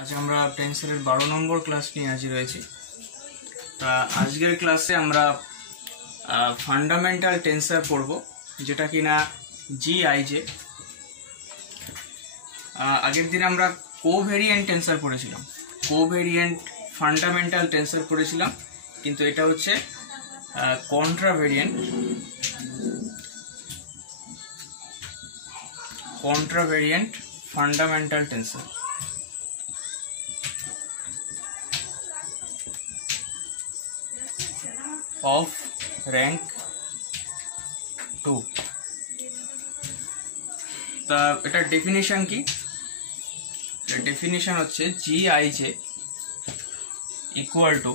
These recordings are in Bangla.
आज আমরা টেন্সরের 12 নম্বর ক্লাস নিয়ে হাজির হয়েছি। তা আজকের ক্লাসে আমরা ফান্ডামেন্টাল টেন্সর পড়ব, যেটা কিনা জিআইজে। আগের দিন আমরা কোভেরিয়েন্ট টেন্সর পড়েছিলাম, কোভেরিয়েন্ট ফান্ডামেন্টাল টেন্সর পড়েছিলাম, কিন্তু এটা হচ্ছে কন্ট্রাভেরিয়েন্ট ফান্ডামেন্টাল টেন্সর। of rank 2। তা এটার ডেফিনিশন কি? এটার ডেফিনিশন হচ্ছে GIJ equal to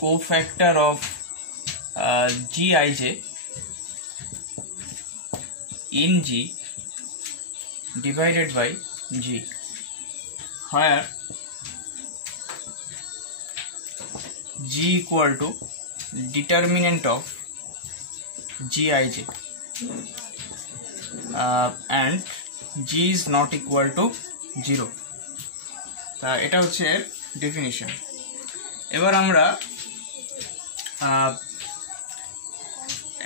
cofactor of GIJ in G divided by G, where G equal to determinant of GIJ and G is not equal to 0। তা এটা হচ্ছে ডেফিনিশন। এবার আমরা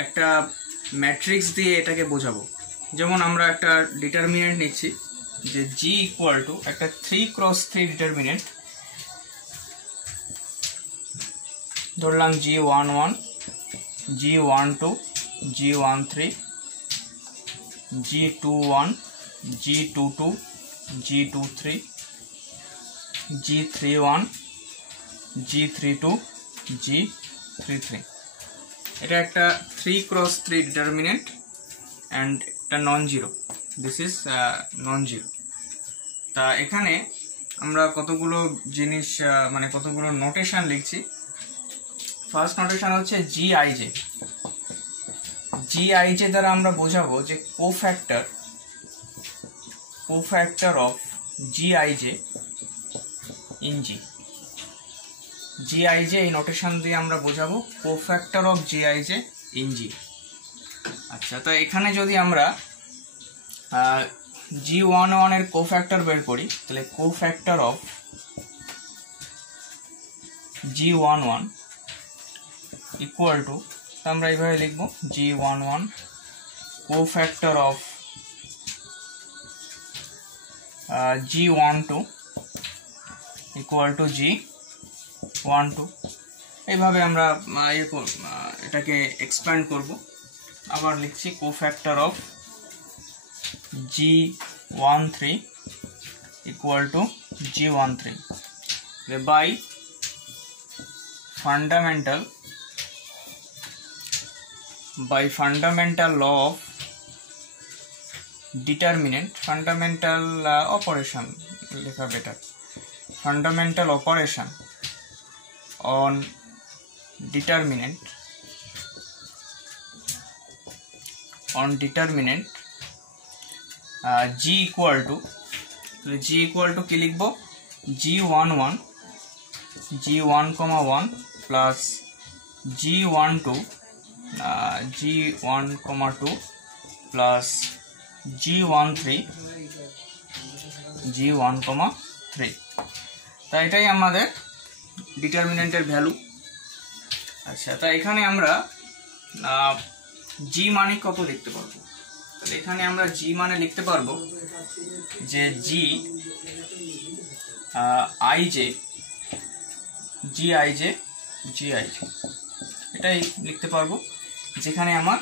একটা ম্যাট্রিক্স দিয়ে এটাকে বোঝাবো। যেমন আমরা একটা ডিটারমিনেন্ট নিচ্ছি যে G ইকুয়াল টু একটা 3x3 ডিটারমিনেন্ট, ধরলাম G11, G12, G13, G21, G22, G23, G31, G32, G33। এটা একটা 3x3 ডিটারমিনেন্ট অ্যান্ড এটা non zero, this is non zero. তা এখানে আমরা কতগুলো জিনিস মানে কতগুলো নোটেশন লিখছি। ফার্স্ট নোটেশন হচ্ছে জিআইজে। জিআইজে দ্বারা আমরা বোঝাবো যে কোফ্যাক্টর অফ জিআইজে ইন জি। জিআইজে এই নোটেশন দিয়ে আমরা বোঝাবো কোফ্যাক্টর অফ জিআইজে ইন জি। আচ্ছা, তো এখানে যদি আমরা G11 এর কোফ্যাক্টর বের করি, তাহলে cofactor of G11 equal to, আমরা এইভাবে লিখবো G11 cofactor of G12 equal to G12। এইভাবে আমরা এটাকে এক্সপ্যান্ড করব। আবার লিখছি cofactor of G13 equal to G13 by fundamental law of determinant, fundamental operation লেখা better, fundamental operation on determinant G equal to কি লিখবো, G11 G1,1 plus G12 G1,2 plus G13 G1,3। তাই এটাই আমাদের ডিটারমিনেন্টের ভ্যালু। আচ্ছা, তাই এখানে আমরা G মানে কত লিখতে পারবো? তাহলে এখানে আমরা G মানে লিখতে পারবো যে GIJ এটাই লিখতে পারবো, যেখানে আমার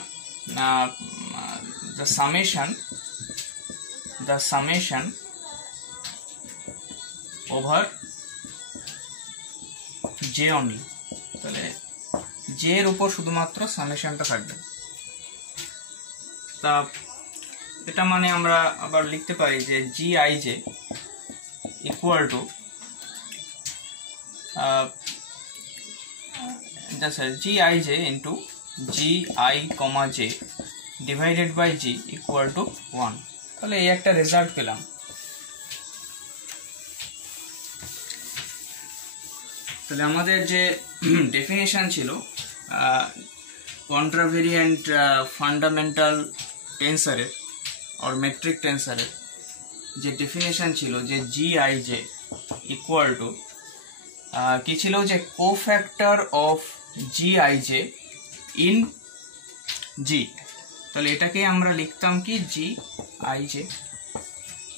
the summation over J only। তাহলে J এর উপর শুধুমাত্র সামেশনটা থাকবে। তা এটা মানে আমরা আবার লিখতে পারি যে GIJ equal two GIJ into GI, J divided by G equal to 1। তাহলে এই একটা রেজাল্ট পেলাম। তাহলে আমাদের যে ডেফিনেশন ছিল কন্ট্রাভেরিয়েন্ট ফান্ডামেন্টাল টেন্সারের, और মেট্রিক টেন্সারের যে ডেফিনেশন ছিল যে GIJ ইকুয়াল টু কি ছিল, যে cofactor of GIJ in G। তাহলে এটাকে আমরা লিখতাম কি GIJ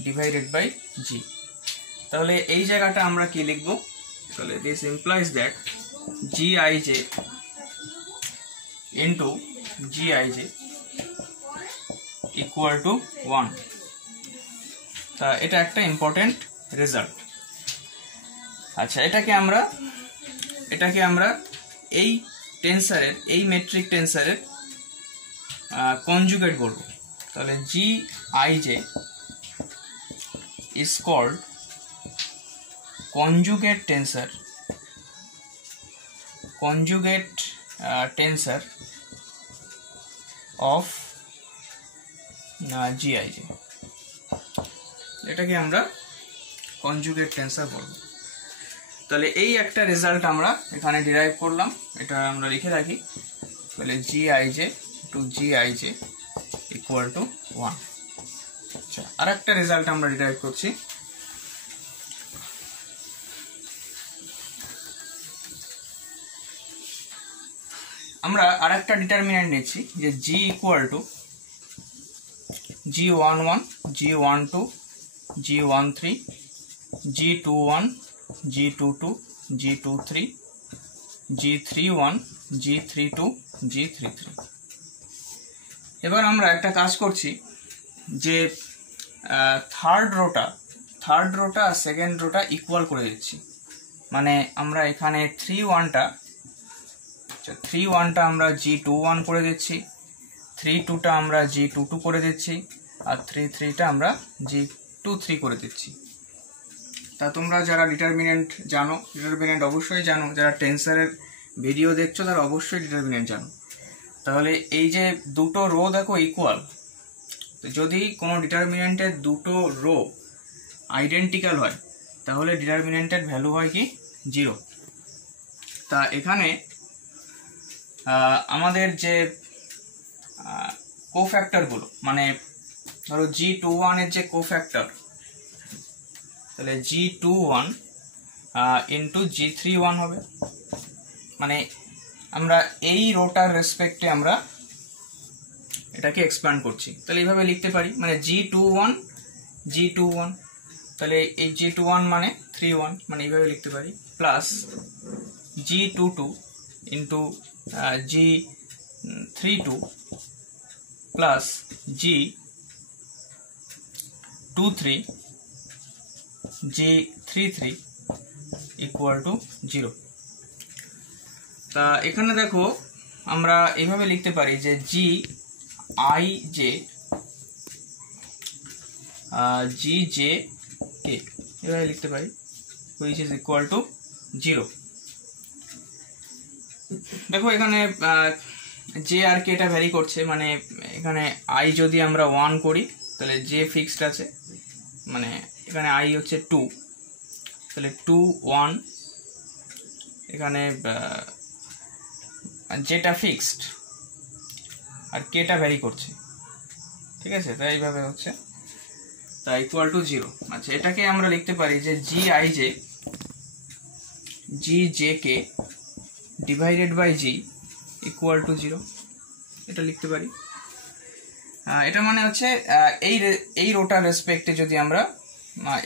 ডিভাইডেড বাই G। তাহলে এই জায়গাটা আমরা কি লিখব, তাহলে this implies that GIJ into GIJ equal to 1। তা এটা একটা ইম্পর্টেন্ট রেজাল্ট। আচ্ছা, এটাকে আমরা এই টেন্সারের, এই মেট্রিক টেন্সারের কনজুগেট বলবো। তাহলে GIJ is called conjugate tensor of GIJ। এটাকে আমরা কনজুগেট টেন্সর বলবো। তাহলে এই একটা রেজাল্ট আমরা এখানে ডিরাইভ করলাম, এটা আমরা লিখে রাখি। তাহলে GIJ to GIJ equal to 1। আচ্ছা, আর একটা রেজাল্ট আমরা ডিরাইভ করছি। আমরা আর একটা ডিটারমিনেন্ট নিচ্ছি যে G equal two G11, G12, G13, G21, G22, G23, G31, G32, G33। এবার আমরা একটা কাজ করছি যে থার্ড রোটা আর সেকেন্ড রোটা ইকুয়াল করে দিচ্ছি। মানে আমরা এখানে 3-1টা আমরা G21 করে দিচ্ছি, 3-2টা আমরা G22 করে দিচ্ছি, আর 3-3টা আমরা G23 করে দিচ্ছি। তা তোমরা যারা ডিটারমিনেন্ট জানো, ডিটারমিনেন্ট অবশ্যই জানো, যারা টেন্সারের ভিডিও দেখছো তারা অবশ্যই ডিটারমিনেন্ট জানো। তাহলে এই যে দুটো রো দেখো ইকুয়াল, যদি কোনো ডিটারমিনেন্টের দুটো রো আইডেন্টিক্যাল হয় তাহলে ডিটারমিনেন্টের ভ্যালু হয় কি 0। তা এখানে আমাদের যে কোফ্যাক্টরগুলো, মানে ধরো G21 এর যে কোফ্যাক্টর, তাহলে G21 ইন্টু G31 হবে। মানে আমরা এই রোটার রেসপেক্টে আমরা এটাকে এক্সপ্যান্ড করছি। তাহলে এইভাবে লিখতে পারি, মানে G21, তাহলে এই G21 মানে 3-1, মানে এইভাবে লিখতে পারি, plus G22 into G32 plus G23 G33 equal to 0। তা এখানে দেখো আমরা এইভাবে লিখতে পারি যে GIJ GJK এভাবে লিখতে পারি, which is equal to 0। দেখো এখানে J আর K টা ভ্যারি করছে, মানে এখানে I যদি আমরা 1 করি তাহলে J ফিক্সড আছে, মানে এখানে I হচ্ছে 2, তাহলে 2 1, এখানে যেটা ফিক্সড আর K টা ভ্যারি করছে, ঠিক আছে? তাই এইভাবে হচ্ছে, তা ইকুয়াল টু 0। আচ্ছা, এটাকে আমরা লিখতে পারি যে GIJ GJK divided by G equal to 0, এটা লিখতে পারি। এটা মানে হচ্ছে এই রোটার রেসপেক্টে যদি আমরা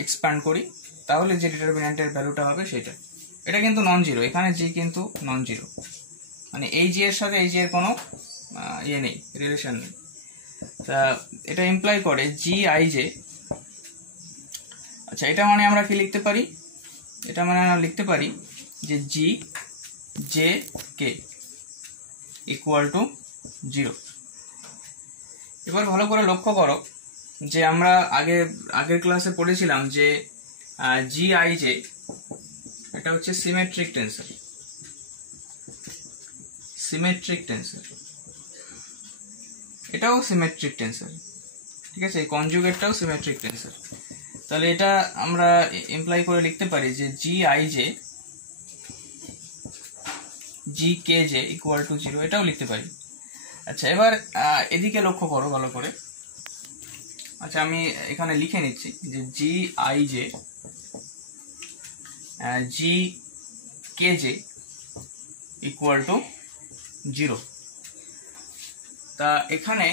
এক্সপ্যান্ড করি তাহলে যে ডিটারমিনেন্টের ভ্যালুটা হবে সেটা। এটা কিন্তু নন জিরো, এখানে G কিন্তু নন জিরো, মানে এই G এর সাথে এই G এর কোনো ইয়ে নেই, রিলেশন নেই। তা এটা ইমপ্লাই করে GIJ। আচ্ছা, এটা মানে আমরা কি লিখতে পারি, এটা মানে আমরা লিখতে পারি যে GJK ইকুয়াল টু 0। এবার ভালো করে লক্ষ্য করো যে আমরা আগের ক্লাসে পড়েছিলাম যে GIJ এটা হচ্ছে সিমেট্রিক টেন্সর, এটাও সিমেট্রিক টেন্সর, ঠিক আছে? এই কনজুগেটটাও সিমেট্রিক টেন্সর। তাহলে এটা আমরা ইমপ্লাই করে লিখতে পারি যে GIJ GKJ ইকুয়াল টু 0, এটাও লিখতে পারি। আচ্ছা, এবার এদিকে লক্ষ্য করো ভালো করে, আচ্ছা আমি এখানে লিখে নিচ্ছি যে G I J G K J equal to 0। তা এখানে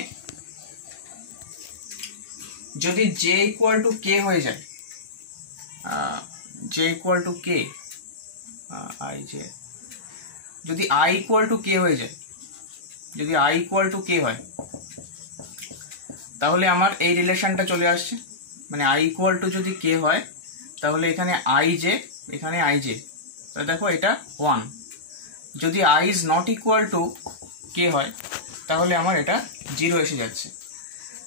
যদি জে ইকুয়াল টু কে হয়ে যায়, J equal to K I J, যদি আই ইকুয়াল টু কে হয়ে যায়, যদি আই ইকুয়াল টু কে হয়, তাহলে আমার এই রিলেশনটা চলে আসছে। মানে আই ইকুয়াল টু যদি কে হয় তাহলে এখানে আই জে, এখানে আই জে, তাহলে দেখো এটা 1। যদি I is not equal to K হয় তাহলে আমার এটা 0 এসে যাচ্ছে।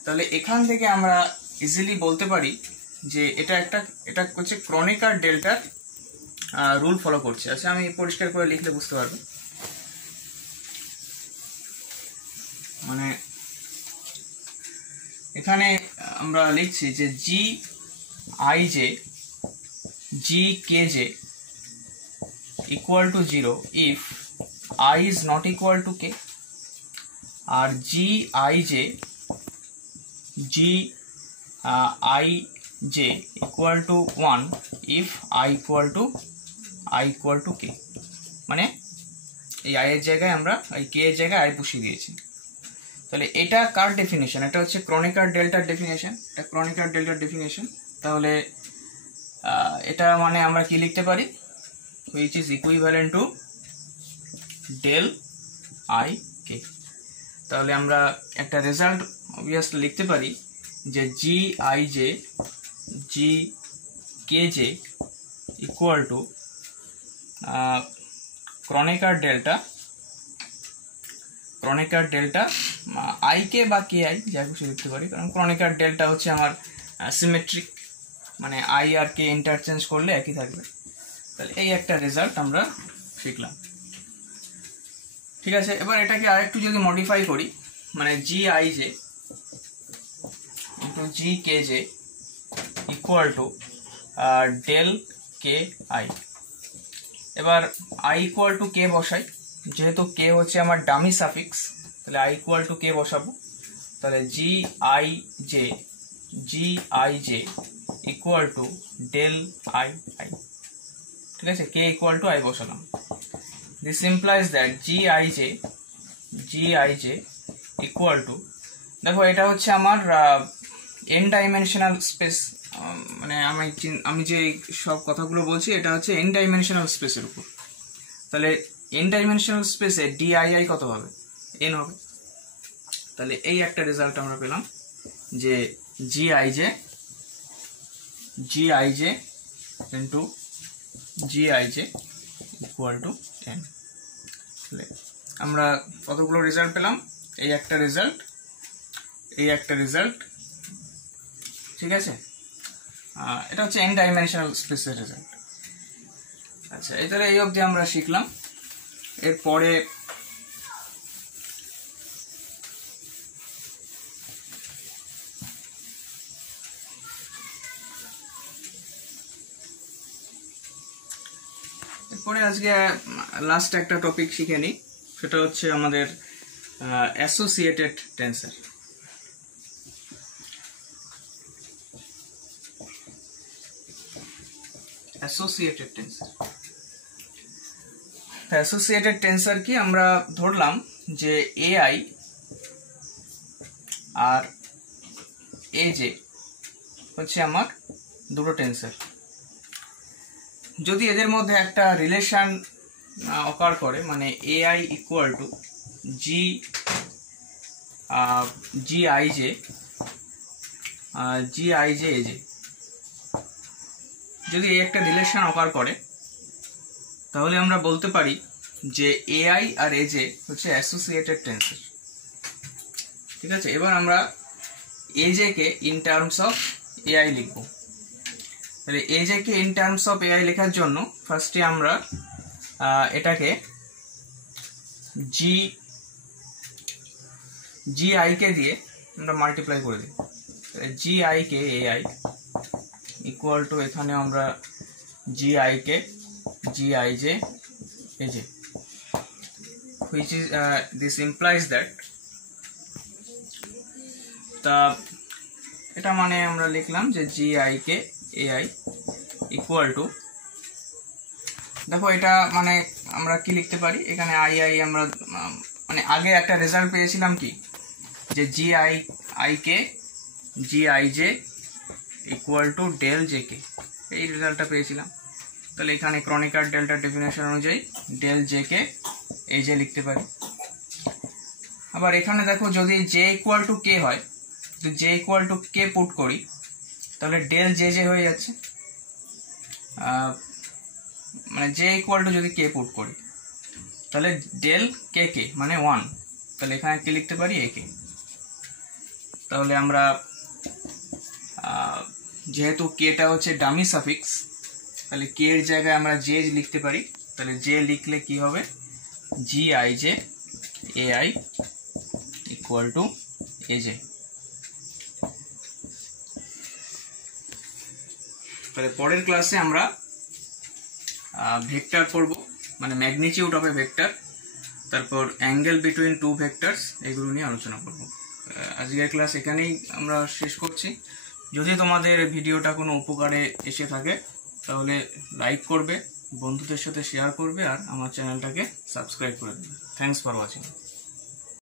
তাহলে এখান থেকে আমরা ইজিলি বলতে পারি যে এটা হচ্ছে ক্রনিকার ডেল্টার রুল ফলো করছে। আচ্ছা আমি পরিষ্কার করে লিখলে বুঝতে পারবে। মানে এখানে আমরা লিখছি যে G I J G K J equal to 0 if I is not equal to K, আর G I J G I J equal to 1 if I equal to K. মানে এই আই এর জায়গায় আমরা এই কে এর জায়গায় আই বসিয়ে দিয়েছি। তাহলে এটা কার ডেফিনেশন? এটা হচ্ছে ক্রনিকার ডেল্টার ডেফিনেশন। এটা ক্রনিকার ডেল্টার ডেফিনেশন। তাহলে এটা মানে আমরা কি লিখতে পারি? which is equivalent to del I k। তাহলে আমরা একটা রেজাল্ট অবভিয়াসলি লিখতে পারি যে G I J G K J equal to Kronecker delta I K বা কে আই যা কিছু লিখতে পারি, কারণ ক্রনিকার ডেল্টা হচ্ছে আমার সিমেট্রিক, মানে আই আর কে ইন্টারচেঞ্জ করলে একই থাকবে। তাহলে এই একটা রেজাল্ট আমরা শিখলাম। ঠিক আছে, এবার এটাকে আরেকটু যদি মডিফাই করি, মানে G I J into G K J equal to del K I. এবার আই ইকুয়াল টু কে বসাই, যেহেতু কে হচ্ছে আমার ডামি সাফিক্স, তাহলে আই ইকুয়াল টু কে বসাবো। তাহলে G I J equal to del I I. ঠিক আছে, কে ইকুয়াল টু আই বসালাম। This implies that G I J equal to, দেখো এটা হচ্ছে আমার এন ডাইমেনশনাল স্পেস। মানে আমি যে সব কথাগুলো বলছি এটা হচ্ছে এন ডাইমেনশনাল স্পেসের উপর। তাহলে এন ডাইমেনশনাল স্পেসে ডিআইআই কত হবে? এন হবে। তাহলে এই একটা রেজাল্ট আমরা পেলাম যে G I J into G I J equal two N. তাহলে আমরা কতগুলো রেজাল্ট পেলাম? এই একটা রেজাল্ট, ঠিক আছে। এটা হচ্ছে এন ডাইমেনশনাল স্পেসের রেজাল্ট। আচ্ছা, তাহলে এই অবধি আমরা শিখলাম। এরপরে আজকে লাস্ট একটা টপিক শিখে নিই, সেটা হচ্ছে আমাদের অ্যাসোসিয়েটেড টেন্সর। অ্যাসোসিয়েটেড টেন্সর কি? আমরা ধরলাম যে এআই আর এজে হচ্ছে আমার দুটো টেন্সর। যদি এদের মধ্যে একটা রিলেশন অকার করে, মানে A I equal to G I J A J, যদি এই একটা রিলেশন অকার করে তাহলে আমরা বলতে পারি যে এআই আর এজে হচ্ছে অ্যাসোসিয়েটেড টেন্সর। ঠিক আছে, এবার আমরা এজে কে ইন টার্মস অফ এআই লিখব। তাহলে এজে কে ইন টার্মস অফ এআই লেখার জন্য ফার্স্টে আমরা এটাকে জি আই কে দিয়ে আমরা মাল্টিপ্লাই করে দিই। G I K A I equal to, এখানে আমরা G I K G I J A J, which is this implies that the এটা মানে আমরা লিখলাম যে G I K A I equal to, দেখো এটা মানে আমরা কি লিখতে পারি এখানে আই আই আমরা মানে আগে একটা রেজাল্ট পেয়েছিলাম কি যে G I K G I J equal to del J K, এই রেজাল্টটা পেয়েছিলাম। তাহলে এখানে ক্রনিকার ডেল্টা ডেফিনেশন অনুযায়ী ডেল জে কে এই যে লিখতে পারি। আবার এখানে দেখো যদি জে ইকুয়াল টু কে হয়, তো J equal to K put করি তাহলে ডেল জে জে হয়ে যাচ্ছে, মানে জে ইকুয়াল টু যদি কে পুট করি তাহলে ডেল কে কে মানে 1, তাহলে এখানে কি লিখতে পারি এ কে। তাহলে আমরা যেহেতু কেটা হচ্ছে ডামি সাফিক্স, তাহলে কে এর জায়গায় আমরা জে লিখতে পারি। তাহলে জে লিখলে কি হবে জি I J A I equal two A J. তাহলে পরের ক্লাসে আমরা ভেক্টর পড়ব, মানে ম্যাগনিটিউড অফ এ ভেক্টর, তারপর অ্যাঙ্গেল বিটুইন টু ভেক্টরস, এগুলো নিয়ে আলোচনা করব। আজকের ক্লাস এখানেই আমরা শেষ করছি। যদি তোমাদের ভিডিওটা কোনো উপকারে এসে থাকে তাহলে লাইক করবে, বন্ধুদের সাথে শেয়ার করবে আর আমার চ্যানেলটাকে সাবস্ক্রাইব করে দেবে। Thanks for watching.